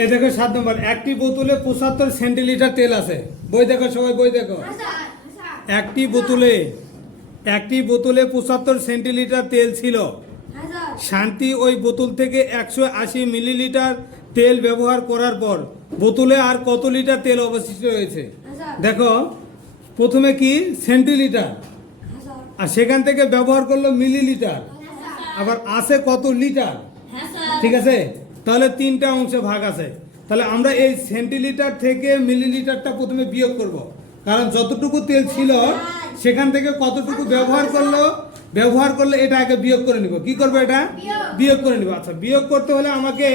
এই দেখো 7 নম্বর, একটি বোতলে 75 সেন্টিলিটার তেল আছে। বই দেখো সবাই, বই দেখো। একটি বোতলে 75 সেন্টিলিটার তেল ছিল। শান্তি ওই বোতল থেকে 180 মিলিলিটার তেল ব্যবহার করার পর বোতলে আর কত লিটার তেল অবশিষ্ট রয়েছে? দেখো প্রথমে কি সেন্টিলিটার, আর সেখান থেকে ব্যবহার করলো মিলিলিটার, আবার আছে কত লিটার। ঠিক আছে, তাহলে 3টা অংশে ভাগ আছে। তাহলে আমরা এই সেন্টিলিটার থেকে মিলিলিটারটা প্রথমে বিয়োগ করব, কারণ যতটুকু তেল ছিল সেখান থেকে কতটুকু ব্যবহার করলে এটা আগে বিয়োগ করে নিব। কি করবো? এটা বিয়োগ করে নিব। আচ্ছা, বিয়োগ করতে হলে আমাকে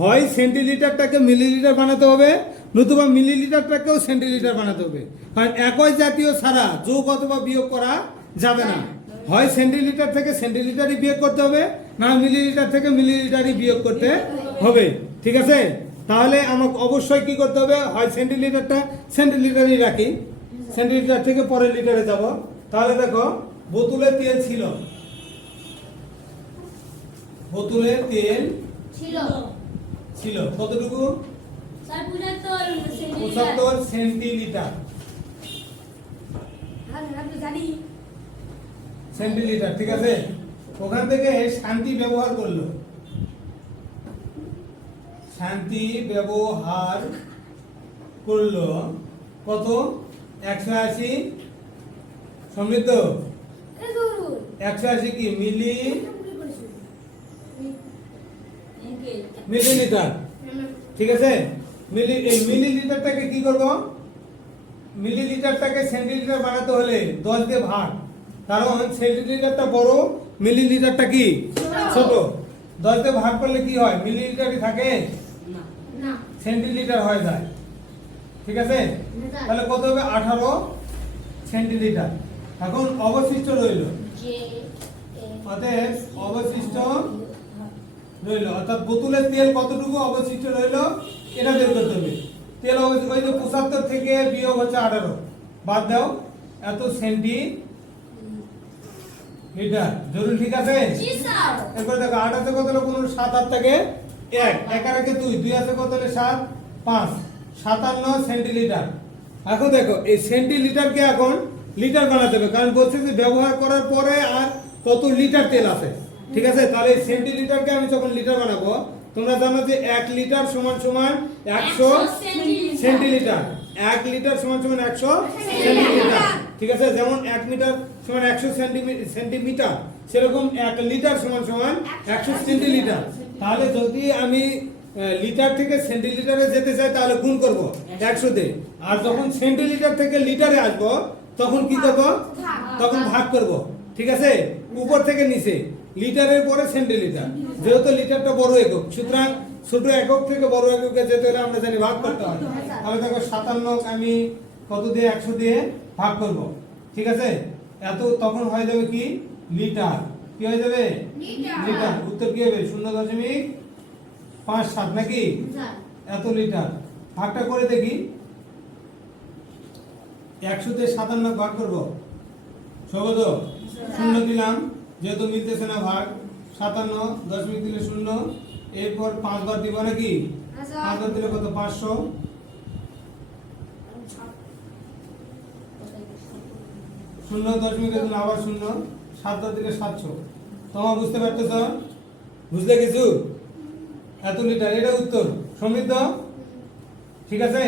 হয় সেন্টিলিটারটাকে মিলিলিটার বানাতে হবে, নতুবা মিলিলিটারটাকেও সেন্টিলিটার বানাতে হবে, কারণ একই জাতীয় ছাড়া যোগ অথবা বিয়োগ করা যাবে না। হয় সেন্টিলিটার থেকে সেন্টিলিটারই বিয়োগ করতে হবে, না মিলিলিটার থেকে মিলিলিটারই বিয়োগ করতে হবে। ঠিক আছে, তাহলে আমাকে অবশ্যই কি করতে হবে? হয় সেন্টিলিটারটা সেন্টিলিটারই রাখি, সেন্টিলিটার থেকে পরের লিটারে যাব। তাহলে দেখো বোতলে তেল ছিল, বোতলে তেল ছিল কতটুকু? 75 সেন্টিলিটার। সেন্টিলিটার, ঠিক আছে। ওখান থেকে শান্তি ব্যবহার করলো, শান্তি ব্যবহার করলো কত? 180 সমৃদ্ধ 180 কি মিলিলিটার। ঠিক আছে, মিলিলিটারটাকে কি করব? মিলিলিটারটাকে সেন্টিলিটার বানাতে হলে 10 দিয়ে ভাগ, কারণ সেন্টিলিটারটা বড়, মিলিলিটারটা কি ছোট। 10 দিয়ে ভাগ করলে কি হয়? মিলিলিটারই থাকে না, সেন্টিলিটার হয়ে যায়। ঠিক আছে, তাহলে কত হবে? 18 সেন্টিলিটার। এখন অবশিষ্ট রইল, অতএব অবশিষ্ট রইল, অর্থাৎ বোতলের তেল কতটুকু অবশিষ্ট রইল এটা বের করতে হবে। তেল ওই যে 75 থেকে বিয়োগ হচ্ছে 18, বাদ দাও, এত সেন্টিলিটার জরুরি। ঠিক আছে, এরপর দেখো 8 আছে কত হলো? 7 8 থেকে 1 1 আর 1 2 2 আছে কত হলো? 7 5 57 সেন্টিলিটার। এখন দেখো এই সেন্টিলিটারকে এখন লিটার বানাতে হবে, কারণ বলছে যে ব্যবহার করার পরে আর কত লিটার তেল আছে। ঠিক আছে, তাহলে সেন্টিলিটারকে আমি যখন লিটার বানাবো, তোমরা জানো যে 1 লিটার সমান সমান 100 সেন্টিলিটার। 1 লিটার সমান সমান 100 সেন্টিলিটার। ঠিক আছে, যেমন 1 মিটার সমান 100 সেন্টিমিটার, সেরকম 1 লিটার সমান সমান 100 সেন্টিলিটার। তাহলে যদি আমি লিটার থেকে সেন্টিলিটারে যেতে চাই তাহলে গুণ করব 100 তে, আর যখন সেন্টিলিটার থেকে লিটারে আসবো তখন কি করব? তখন ভাগ করব। ঠিক আছে, উপর থেকে নিচে, লিটারের পরে সেন্টিলিটার, যেহেতু লিটারটা বড় একক, সুতরাং ছোট একক থেকে বড় এককে যেতে হলে আমরা জানি ভাগ করতে হয়। তাহলে দেখো 57 আমি কত দিয়ে? 100 দিয়ে ভাগ করব। ঠিক আছে, এত তখন হয়ে যাবে কি? লিটার। কি হয়ে যাবে? লিটার। উত্তর কি হবে? 0.57 নাকি? এত লিটার। ভাগটা করে দেখি, 100 তে 57 ভাগ করব, সহজ? 0 দিলাম, যেহেতু মিলতেছে না ভাগ, 57 10 মিনিট দিলে 0, এরপর 5 বার দিব নাকি? 5 বার দিলে কত? 500। 0 10 মিনিট দিলে আবার 0, 7 বার দিলে 700। তোমরা বুঝতে পারতেছ? বুঝলে কিছু? এত লিটার, এটা উত্তর। সমৃদ্ধ? ঠিক আছে।